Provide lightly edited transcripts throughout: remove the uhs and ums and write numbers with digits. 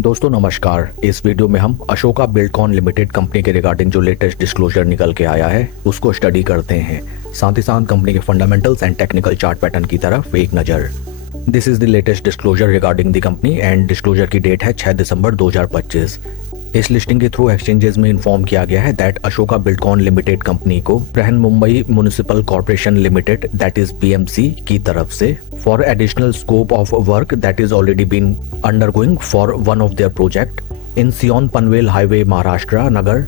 दोस्तों नमस्कार। इस वीडियो में हम अशोका बिल्डकॉन लिमिटेड कंपनी के रिगार्डिंग जो लेटेस्ट डिस्क्लोजर निकल के आया है उसको स्टडी करते हैं, साथ ही साथ कंपनी के fundamentals and technical chart pattern की तरफ एक नज़र। This is the latest disclosure regarding the company and disclosure की डेट है 6 दिसंबर 2025। इस लिस्टिंग के थ्रू एक्सचेंजेस में इन्फॉर्म किया गया है that Ashoka Buildcon limited company को Brihan Mumbai municipal corporation limited that is BMC की तरफ से for additional scope of work that is already been undergoing for one of their project in Sion Panvel highway Maharashtra Nagar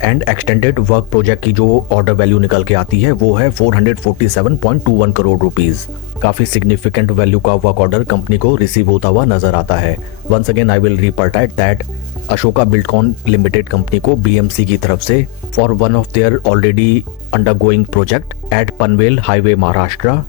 and extended work project की जो order value निकल के आती है वो है 447.21 करोड़ रुपीज। काफी सिग्निफिकेंट वैल्यू का वर्क ऑर्डर कंपनी को रिसीव होता हुआ नजर आता है। Once again I will repeat that Ashoka Buildcon limited company को BMC की तरफ से for one of their already undergoing project at Panvel highway Maharashtra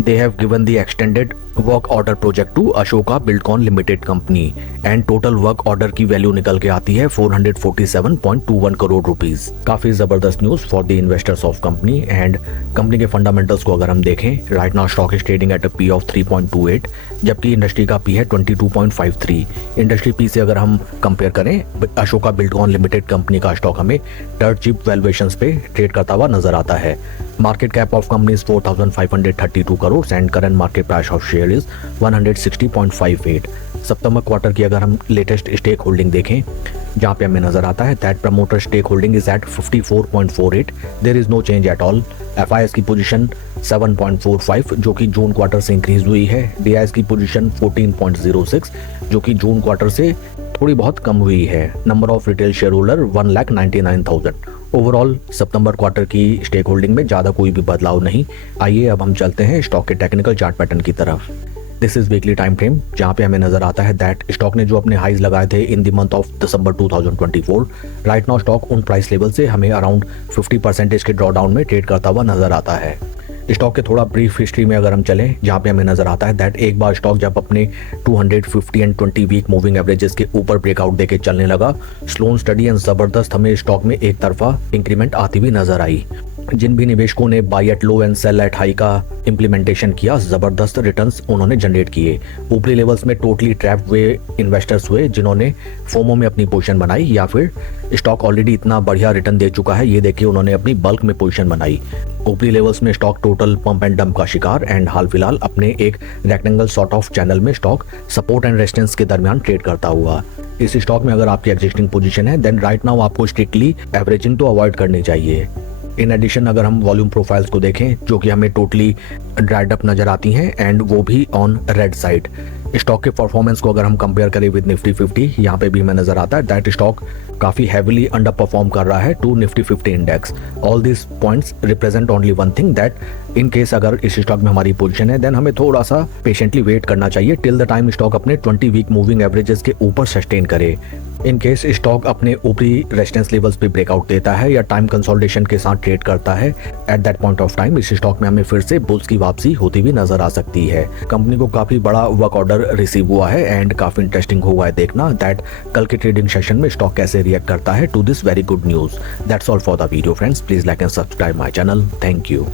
they have given the extended work order project to Ashoka Buildcon Limited Company and total work order की value निकल के आती है 447.21 crore rupees. काफी जबरदस्त news for the investors of company and company के fundamentals को अगर हम देखें, right now stock is trading at a P of 3.28 जबकि इंडस्ट्री का P है 22.53। इंडस्ट्री P से अगर हम कंपेयर करें, अशोका बिल्डकॉन लिमिटेड कंपनी का स्टॉक हमें डर्ट चीप वैल्यूएशंस पे ट्रेड करता हुआ नजर आता है। Market cap of company is 4,532 crore and current market price of share is 160.58। September quarter की अगर हम लेटेस्ट स्टेक होल्डिंग देखें, जहां पे हमें नजर आता है that promoter stake holding is at 54.48। There is no change at all. FIS की पोजीशन 7.45 जो कि जून क्वार्टर से इंक्रीज हुई है। DIS की पोजीशन 14.06 जो कि जून क्वार्टर से थोड़ी बहुत कम हुई है। Number of retail share holder 1,99,000। Overall September quarter की स्टेक होल्डिंग में ज़्यादा कोई भी बदलाव नहीं। आइए अब हम चलते हैं स्टॉक के टेक्निकल चार्ट पैटर्न की तरफ। This is weekly time frame, जहां पे हमें नजर आता है दैट स्टॉक ने जो अपने हाइज लगाए थे in the month of December 2024, right now stock उन प्राइस लेवल से हमें अराउंड 50% के ड्रॉडाउन में ट्रेड करता हुआ नजर आता है। स्टॉक के थोड़ा ब्रीफ हिस्ट्री में अगर हम चलें, जहां पे हमें नजर आता है दैट एक बार स्टॉक जब अपने 250 एंड 20 वीक मूविंग एवरेजेस के ऊपर ब्रेकआउट देके चलने लगा, स्लो स्टडी एंड जबरदस्त हमें स्टॉक में एक तरफा इंक्रीमेंट आती हुई नजर आई। जिन भी निवेशकों ने buy at low and sell at high का इंप्लीमेंटेशन किया, जबरदस्त रिटर्न्स उन्होंने जनरेट किए। ऊपरी लेवल्स में टोटली ट्रैप हुए इन्वेस्टर्स हुए जिन्होंने फोमो में अपनी पोजीशन बनाई या फिर स्टॉक ऑलरेडी इतना बढ़िया रिटर्न दे चुका है ये देख के उन्होंने अपनी बल्क में पोजीशन बनाई। ऊपरी लेवल्स में stock total pump and dump का शिकार एंड हाल फिलहाल अपने एक रेक्टेंगल सॉर्ट ऑफ चैनल में स्टॉक सपोर्ट एंड रेजिस्टेंस के दरमियान ट्रेड करता हुआ। इस स्टॉक में अगर आपकी एग्जिस्टिंग पोजीशन है देन राइट नाउ आपको स्ट्रिक्टली एवरेजिंग तो अवॉइड करनी चाहिए। इन एडिशन अगर हम वॉल्यूम प्रोफाइल्स को देखें, जो कि हमें टोटली ड्राइड अप नजर आती हैं एंड वो भी ऑन रेड साइड। स्टॉक के परफॉर्मेंस को अगर हम कंपेयर करें विद निफ्टी 50, यहाँ पे भी हमें नजर आता है दैट स्टॉक काफी हैवीली अंडर परफॉर्म कर रहा है to Nifty 50 index. All this points represent only one thing that in case अगर इस स्टॉक में हमारी पोजीशन है देन हमें थोड़ा सा पेशेंटली वेट करना चाहिए टिल द टाइम स्टॉक अपने 20 वीक मूविंग एवरेजेस के ऊपर सस्टेन करे। इन केस स्टॉक अपने ऊपरी रेजिस्टेंस लेवल्स पे ब्रेकआउट देता है या टाइम कंसोलिडेशन के साथ ट्रेड करता है, at that point of time इस स्टॉक में हमें फिर से बुल्स की वापसी होती हुई नजर आ सकती है। कंपनी को काफी बड़ा वर्क ऑर्डर रिसीव हुआ है एंड काफी इंटरेस्टिंग हुआ है देखना दैट कल के ट्रेडिंग सेशन में स्टॉक कैसे रिएक्ट करता है to this very good news. That's all for the video friends, please like and subscribe my channel. Thank you.